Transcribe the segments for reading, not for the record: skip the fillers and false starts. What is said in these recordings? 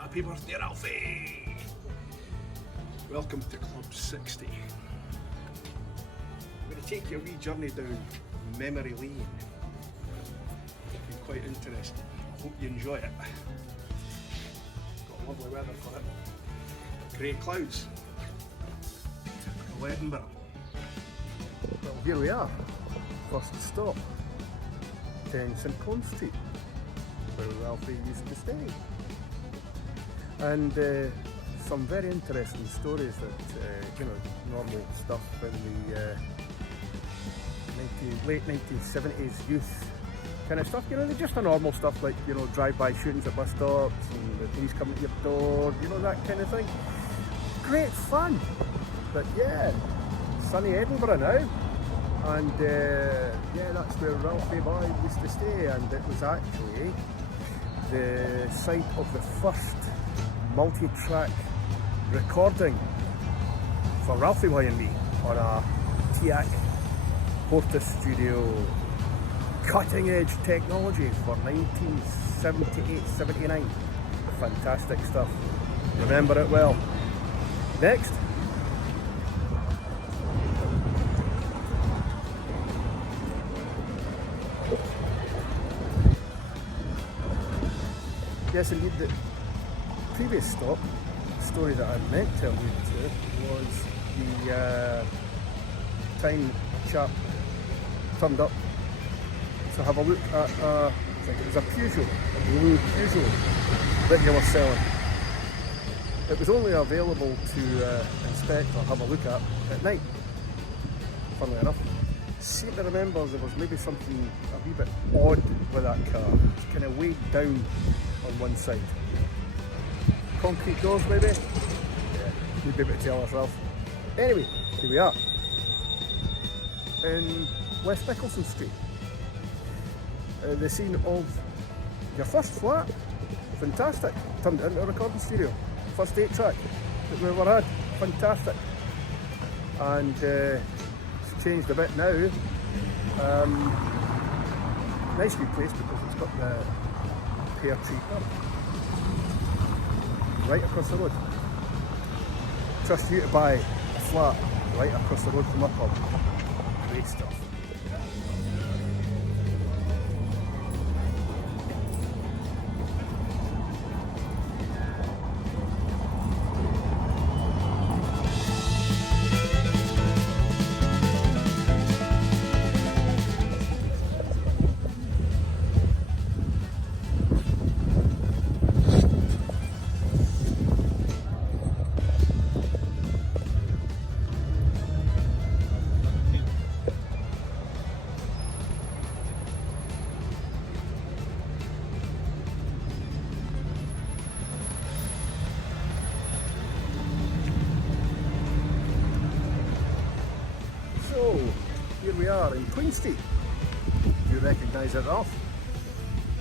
Happy birthday, Ralphie! Welcome to Club 60. I'm going to take you a wee journey down memory lane. It'll be quite interesting. I hope you enjoy it. Got lovely weather for it. Grey clouds. Typical Edinburgh. Well, here we are. First stop. 10 St Clones Street, where Ralphie used to stay. And some very interesting stories that, normal stuff in the late 1970s youth kind of stuff, just the normal stuff like, drive-by shootings at bus stops and the police coming to your door, that kind of thing. Great fun, but yeah, sunny Edinburgh now. And that's where Ralphie Boy used to stay, and it was actually the site of the first multi-track recording for Ralphie Boy and me on a TIAC Porta Studio, cutting edge technology for 1978-79. Fantastic stuff, remember it well. Next. Yes, indeed, the previous stop, the story that I meant to allude to, was the time a chap turned up to have a look at, I think it was a Peugeot, a blue Peugeot that he was selling. It was only available to inspect or have a look at night, funnily enough. Seem to remember there was maybe something a wee bit odd with that car. It's kind of weighed down on one side. Concrete doors maybe? Yeah, you'd be able to tell us, Ralph. Anyway, here we are. In West Nicholson Street. The scene of your first flat. Fantastic. Turned it into a recording studio. First 8-track that we ever had. Fantastic. And it's changed a bit now. Nice new place because it's got the Pear Tree Pub right across the road. Trust you to buy a flat right across the road from our pub. Great stuff. Here we are in Queen Street. Do you recognise it, Ralph?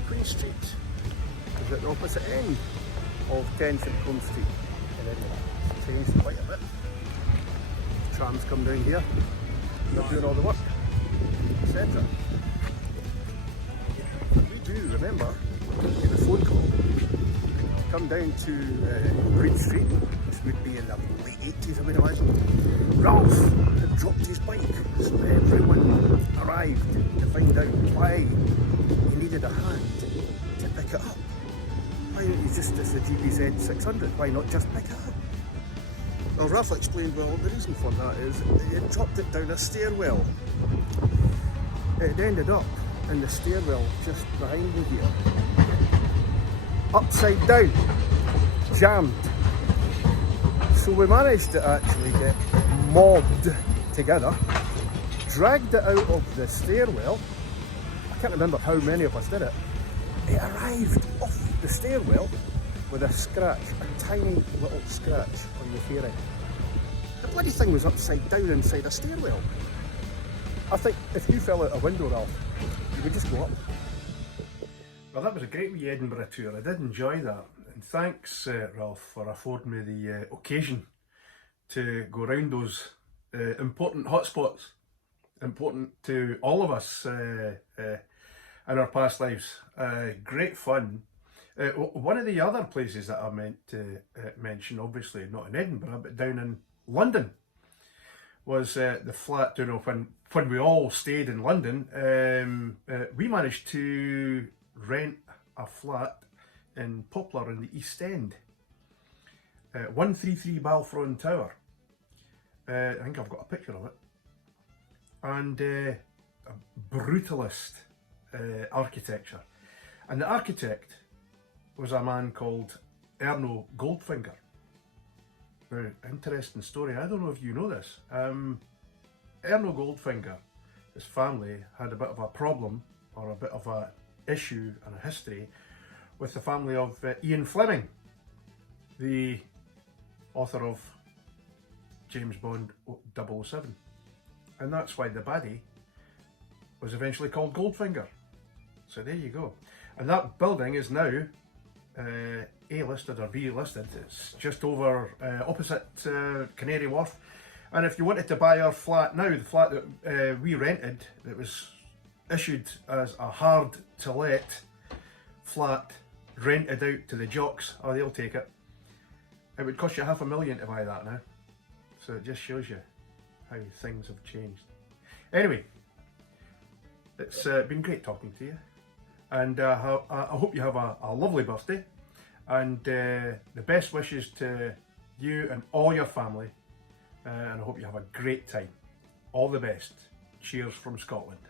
Queen Street is at the opposite end of 10 St Clones Street in Edinburgh. It's changed quite a bit. Trams come down here, they're doing all the work, etc. We do remember getting a phone call to come down to Queen Street. This would be in the late 80s, I would imagine. Ralph had dropped his bike, so everyone arrived to find out why he needed a hand to pick it up. Why don't you just, it's a GBZ 600, why not just pick it up? Well, Ralph explained, well, the reason for that is he had dropped it down a stairwell. It had ended up in the stairwell just behind me here. Upside down, jammed. So we managed to actually get mobbed together, dragged it out of the stairwell. I can't remember how many of us did it. It arrived off the stairwell with a scratch, a tiny little scratch on the fairing. The bloody thing was upside down inside a stairwell. I think if you fell out a window, Ralph, you would just go up. Well, that was a great wee Edinburgh tour. I did enjoy that. And thanks, Ralph, for affording me the occasion to go around those important hotspots, important to all of us in our past lives. Great fun. One of the other places that I meant to mention, obviously not in Edinburgh, but down in London, was the flat. You know, when we all stayed in London, we managed to rent a flat in Poplar in the East End, 133 Balfron Tower. I think I've got a picture of it, and a brutalist architecture, and the architect was a man called Erno Goldfinger. Now, interesting story. I don't know if you know this. Erno Goldfinger, his family had a bit of a problem, or a bit of a issue and a history with the family of Ian Fleming, the author of James Bond 007. And that's why the baddie was eventually called Goldfinger. So there you go. And that building is now A-listed or B-listed. It's just over opposite Canary Wharf. And if you wanted to buy our flat now, the flat that we rented, that was issued as a hard to let flat, rented out to the jocks, oh, they'll take it. It would cost you $500,000 to buy that now. So it just shows you how things have changed. Anyway, it's been great talking to you, and I hope you have a lovely birthday, and the best wishes to you and all your family, and I hope you have a great time. All the best. Cheers from Scotland.